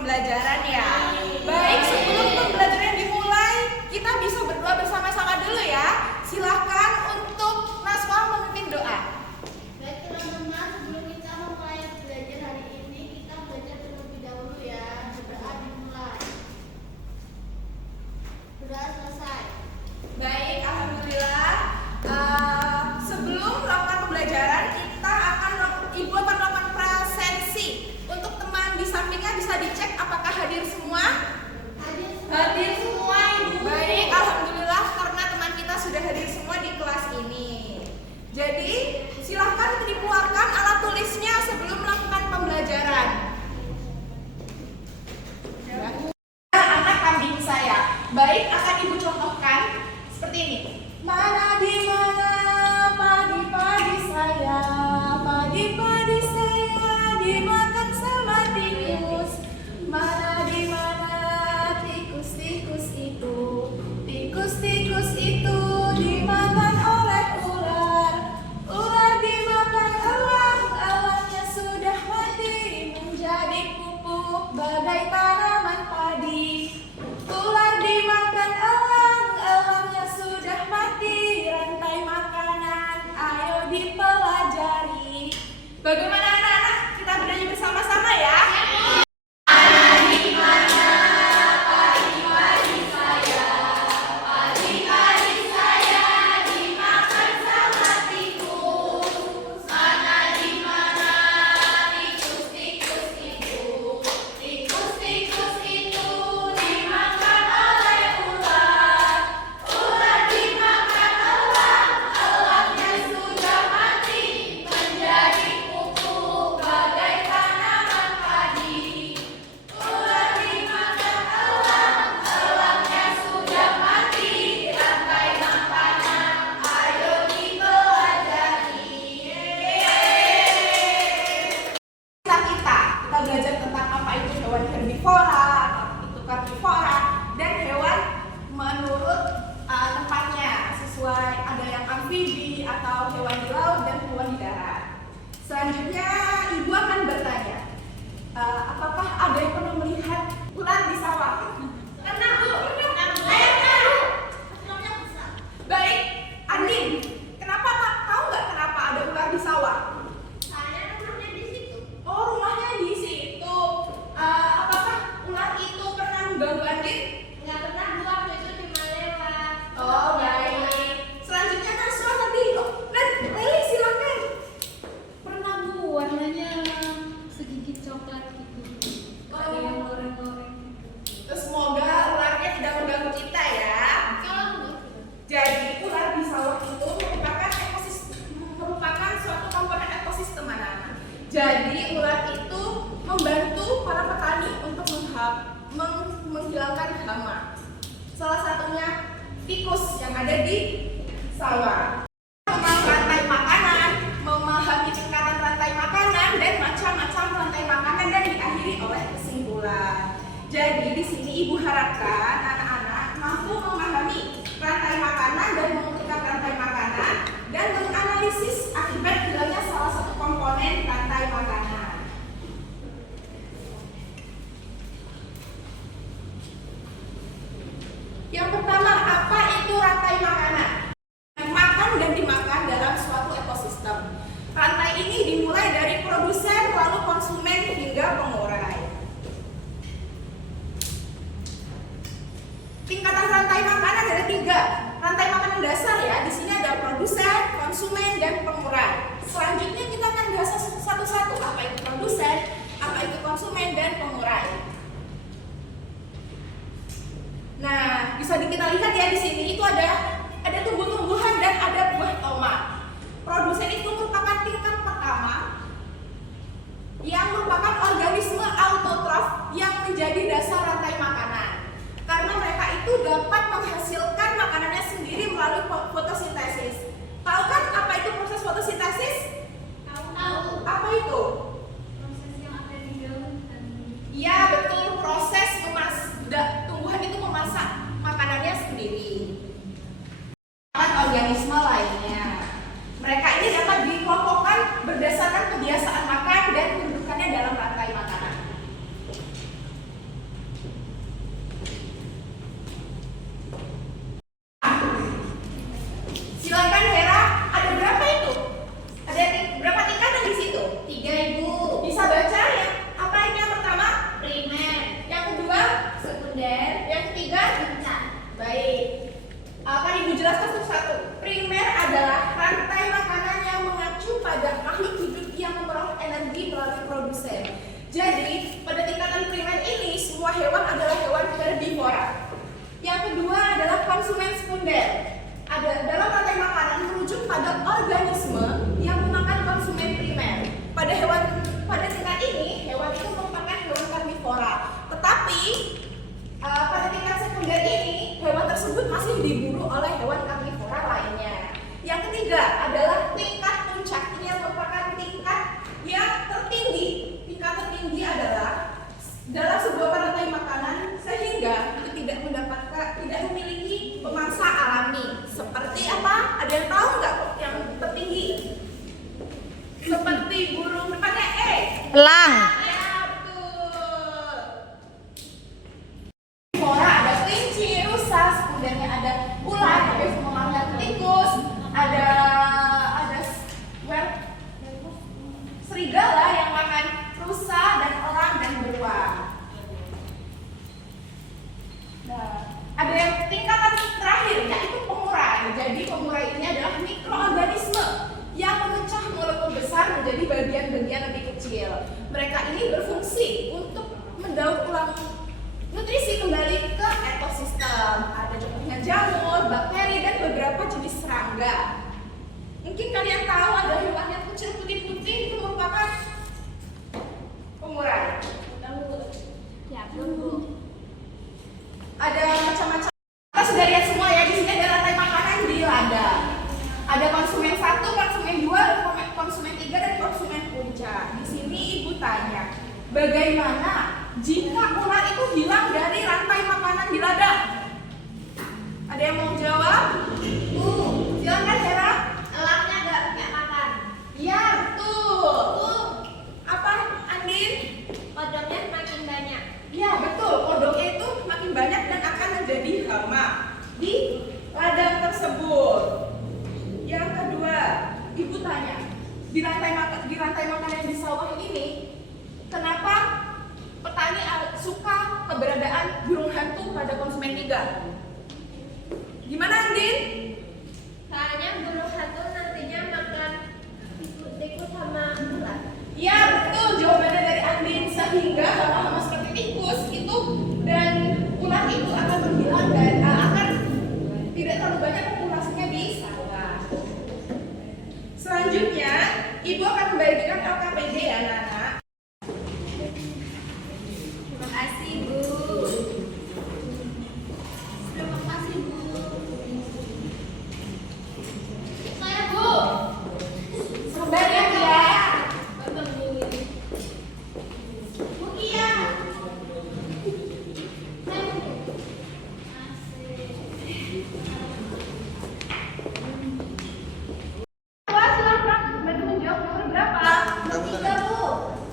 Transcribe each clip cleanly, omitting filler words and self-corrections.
pembelajaran ya. Baik, sebelum pembelajaran dimulai, kita bisa berdoa bersama-sama dulu ya. Silahkan untuk Naswa memimpin doa. Baik teman-teman, sebelum kita memulai belajar hari ini, kita belajar terlebih dahulu ya. Berdoa dimulai. Berdoa selesai. Baik, alhamdulillah. Sebelum melakukan pembelajaran, Ibu akan melakukan presensi. Untuk teman di sampingnya bisa dicek apakah hadir semua? Hadir semua, Ibu. Baik, alhamdulillah karena teman kita sudah hadir semua di kelas ini. Jadi, silahkan dikeluarkan alat tulisnya sebelum melakukan pembelajaran. Anak kambing saya. Baik, akan Ibu contohkan seperti ini. Mana di mana padi-padi saya, padi-padi saya dimakan sama tikus. Mana di mana tikus-tikus itu, tikus-tikus itu dimakan oleh ular. Ular dimakan elang, elangnya sudah mati menjadi pupuk bagai tanaman padi. Ular dimakan elang, elangnya sudah mati, rantai makanan ayo dipelajari. Bagaimana anak-anak? Kita belajar bersama-sama ya. Kita belajar tentang apa itu hewan herbivora, apa itu karnivora, dan hewan menurut tempatnya sesuai, ada yang amfibi atau hewan di laut dan hewan di darat. Selanjutnya Ibu akan bertanya, apakah ada yang pernah melihat ular di sawah? Pernah Bu? Saya tahu. Baik, Andin, kenapa Pak? Tahu nggak kenapa ada ular di sawah? Saya rumahnya di situ. Oh, rumahnya di situ. Apakah ular itu pernah mengganggu Andin? Nggak pernah Bu, waktu itu cuma lewat. Oh, baik. Selanjutnya Naswa tadi. Leli silakan. Pernah Bu, warnanya segigit coklat gitu. Ada yang goreng-goreng. Semoga ularnya tidak mengganggu kita ya. Jadi ular di sawah itu merupakan suatu komponen ekosistem anak-anak. Jadi ular itu membantu para petani untuk menghilangkan hama. Salah satunya tikus yang ada di sawah. Mengenal rantai makanan, memahami tingkatan rantai makanan dan macam-macam rantai makanan dan diakhiri oleh kesimpulan. Jadi di sini Ibu harapkan anak-anak mampu memahami rantai makanan dan menentukan rantai makanan dan menganalisis akibat hilangnya salah satu komponen rantai makanan. Yang pertama, apa itu rantai makanan? Makan dan dimakan dalam suatu ekosistem. Rantai ini dimulai dari produsen, lalu konsumen hingga pengurai. Tingkatan rantai makanan ada 3. Rantai makanan dasar ya, di sini ada produsen, konsumen, dan pengurai. Selanjutnya kita akan bahas satu-satu apa itu produsen, apa itu konsumen, dan pengurai. Nah, bisa kita lihat ya di sini itu ada tumbuh-tumbuhan dan ada buah tomat. Produsen itu merupakan tingkat pertama yang merupakan organisme autotrof yang menjadi dasar rantai makanan. Karena mereka itu dapat menghasilkan makanannya sendiri melalui fotosintesis. Tahu kan apa itu proses fotosintesis? Tahu. Apa itu? Proses yang ada di daun dan Iya betul, proses tumbuhan itu memasak makanannya sendiri. Organisme lainnya. Mereka ini dapat dikelompokkan berdasarkan kebiasaan makan dan kedudukannya dalam rantai makanan. sekunder, Yang ketiga, kencan. baik. Akan Ibu jelaskan satu-satu. Primer adalah rantai makanan yang mengacu pada makhluk hidup yang memperoleh energi melalui produsen. Jadi, pada tingkatan primer ini, semua hewan adalah hewan herbivora. Yang kedua adalah konsumen sekunder. Dalam rantai makanan merujuk pada organisme yang memakan konsumen primer. Pada tingkat ini, hewan itu merupakan hewan karnivora. Tetapi pada tingkat sekunder ini, hewan tersebut masih diburu oleh hewan karnivora lainnya. Yang ketiga adalah tingkat puncak. Ini yang merupakan tingkat yang tertinggi. Tingkat tertinggi adalah dalam sebuah rantai makanan sehingga itu tidak memiliki pemangsa alami. Seperti apa? Ada yang tahu nggak yang tertinggi? Seperti burung pakai E. Elang. Ya, betul. Ada kelinci, rusa, sekundernya ada ular, tapi semuanya tikus, ada serigala yang makan rusa dan elang dan beruang. Nah, ada yang tingkatan terakhir yaitu pengurai. Jadi pengurai ini adalah mikroorganisme yang memecah molekul besar menjadi bagian-bagian lebih kecil. Mereka ini berfungsi untuk mendaur ulang nutrisi kembali ke ekosistem. Ada contohnya jamur, bakteri, dan beberapa jenis serangga. Mungkin kalian tahu ada hewan yang kecil putih-putih itu merupakan pengurai. Ya, belum. Ada macam-macam. Kita sudah lihat semua ya, di sini ada rantai makanan di ladang. Ada konsumen 1, konsumen 2, konsumen 3, dan konsumen puncak. Di sini Ibu tanya, bagaimana jika ular itu hilang dari rantai makanan di ladang? Ada yang mau jawab? Silakan Hera. Elangnya nggak punya makan. Ya, betul. Apa, Andin? Kodoknya makin banyak. Ya, betul. Kodoknya itu makin banyak dan akan menjadi hama di ladang tersebut. Yang kedua, Ibu tanya, di rantai makanan di sawah ini, kenapa petani suka keberadaan burung hantu pada konsumen 3? Gimana, Andin? Soalnya burung hantu nantinya makan tikus sama ular. Ya, betul. Jawabannya dari Andin. Sehingga hama-hama seperti tikus itu dan ular itu akan berhilang dan akan tidak terlalu banyak populasinya di sawah. Selanjutnya, Ibu akan membagikan LKPD ya, anak-anak. Terima kasih, Bu. Terima kasih, Bu. Saya, Bu. Sebentar ya, Kia. Bu Kia. Saya, Bu. Wah, silakan. Bantu menjawab nomor berapa? Tiga, Bu.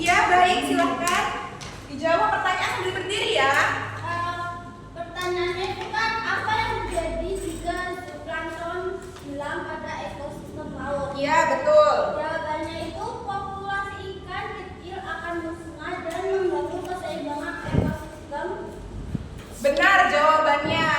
Ya, baik, silakan. Dijawab pertanyaan sambil berdiri ya. Pertanyaannya itu kan apa yang terjadi jika zooplankton hilang pada ekosistem laut? Iya, betul. Jawabannya itu populasi ikan kecil akan musnah dan mengganggu keseimbangan ekosistem. Benar jawabannya.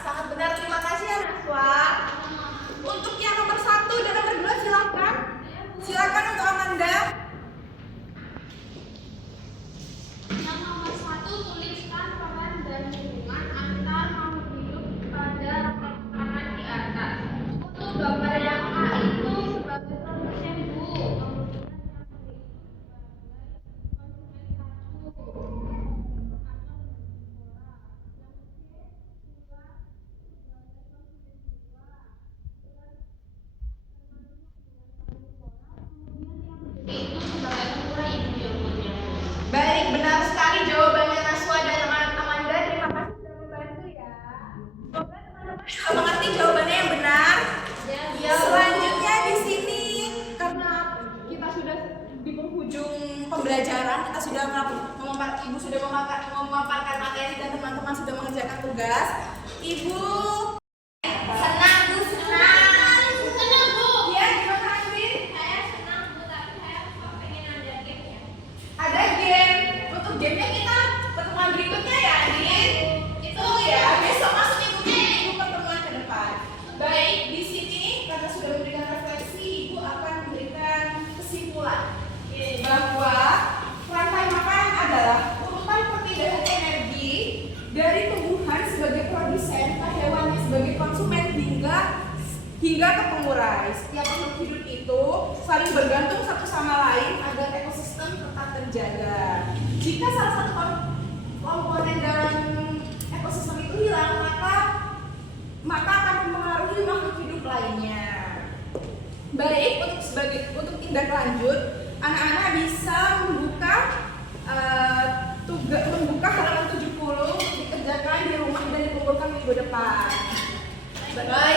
Sangat benar, terima kasih ya Naswa. Untuk yang nomor 1 dan nomor 2 silakan. Silakan untuk Amanda. Yang nomor 1, tuliskan peran dan hubungan antar makhluk hidup pada perkembangan di atas. Untuk gambar yang A itu sebagai produsen, Bu. Itu sebagai pengurai ibu jawabannya. Baik, benar sekali jawabannya Naswa dan Amanda. Terima kasih sudah membantu ya. Semoga teman-teman bisa mengerti jawabannya yang benar. Ya. Selanjutnya di sini karena kita sudah di penghujung pembelajaran, kita sudah Ibu sudah memaparkan materi dan teman-teman sudah mengerjakan tugas. Ibu Senang, Bu, senang. Senang, Bu. ya gimana Andin? Saya senang, Bu, tapi saya kok pengen ada game ya. Ada game. Untuk gamenya kita pertemuan berikutnya ya Andin. dari tumbuhan sebagai produsen ke hewannya sebagai konsumen hingga ke pengurai. Setiap makhluk hidup itu saling bergantung satu sama lain agar ekosistem tetap terjaga. Jika salah satu komponen dalam ekosistem itu hilang, maka akan mempengaruhi makhluk hidup lainnya. Baik, untuk tindak lanjut, anak-anak bisa membuka halaman 70 dikerjakan di rumah dan dikumpulkan minggu depan. Baik.